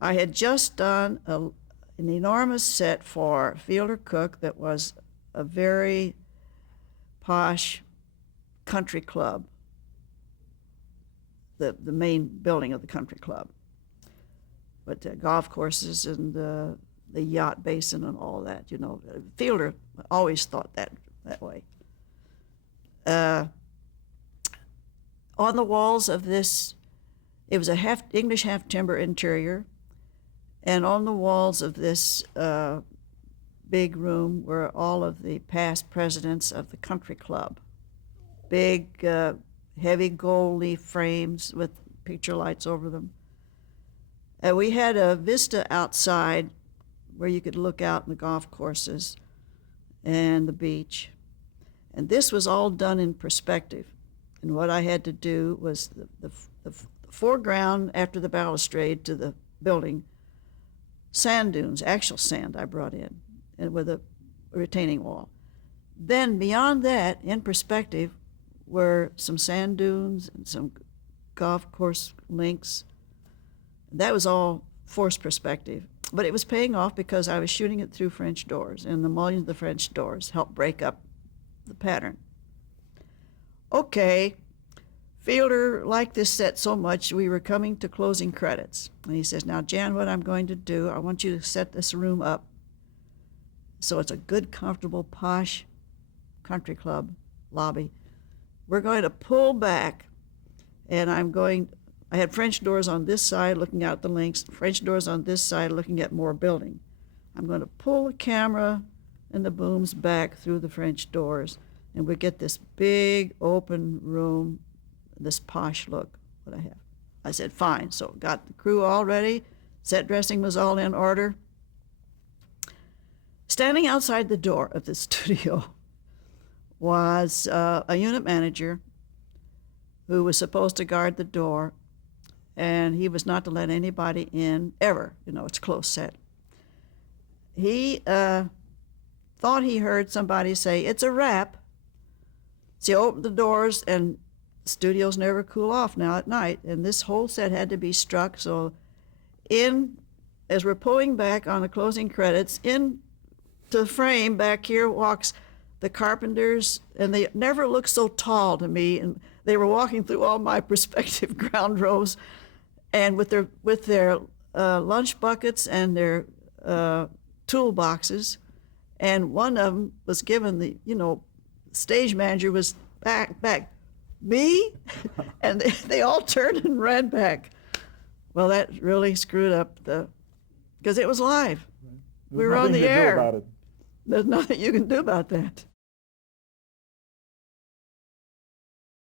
I had just done an enormous set for Fielder Cook that was a very posh country club, the main building of the country club, with golf courses and the yacht basin and all that. You know, Fielder always thought that way. On the walls of this, it was a English half timber interior, and on the walls of this big room were all of the past presidents of the country club. Big, heavy gold leaf frames with picture lights over them. We had a vista outside where you could look out in the golf courses and the beach. And this was all done in perspective. And what I had to do was the foreground after the balustrade to the building, sand dunes, actual sand I brought in, and with a retaining wall. Then beyond that, in perspective, were some sand dunes and some golf course links. That was all forced perspective. But it was paying off because I was shooting it through French doors, and the mullions of the French doors helped break up the pattern. Okay, Fielder liked this set so much, we were coming to closing credits. And he says, now, Jan, what I'm going to do, I want you to set this room up so it's a good, comfortable, posh country club lobby. We're going to pull back, and I had French doors on this side looking out the links, French doors on this side looking at more building. I'm going to pull the camera and the booms back through the French doors, and we get this big open room, this posh look, what I have. I said, fine. So got the crew all ready. Set dressing was all in order. Standing outside the door of the studio was a unit manager who was supposed to guard the door, and he was not to let anybody in ever. You know, it's close set. He thought he heard somebody say, it's a wrap. So he opened the doors, and studios never cool off now at night, and this whole set had to be struck. So as we're pulling back on the closing credits, in to the frame back here walks the carpenters, and they never looked so tall to me, and they were walking through all my perspective ground rows, and with their lunch buckets and their toolboxes, and one of them was given stage manager was back, me? And they all turned and ran back. Well, that really screwed up because it was live. We were on the air. There's nothing you can do about it. There's nothing you can do about that.